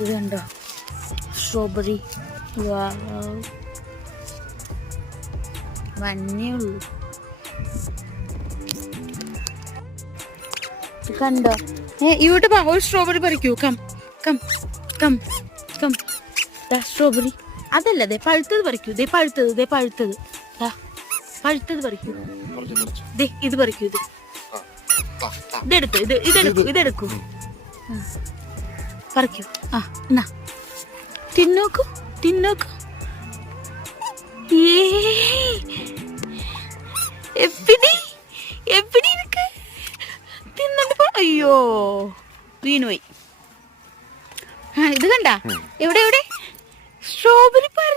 ഇത് കണ്ടോ, സ്ട്രോബെറി. വന്നേ ഉള്ളൂ. കണ്ടോ, ഇവിടെ ഒരു സ്ട്രോബെറി പറിക്കൂ. Come come come come. Strawberry അതല്ല, ദേ പഴുത്തത് പറിക്കൂ. ദേ പഴുത്തത്, ദേ പഴുത്തത്, പഴുത്തത് പറിക്കൂ. ദേ ഇത് പറിക്കൂ. ഇതെടുക്കൂ, ഇതെടുക്കൂ. പറിക്കൂ. എന്നാ തിന്നോക്കൂ, തിന്നോക്കൂ. എപ്പിടി എപ്പിടി ഇருக்கு തിന്നിട്ട്. അയ്യോ വീണുപോയി. ഇത് കണ്ട, എവിടെ എവിടെ സ്ട്രോബെറി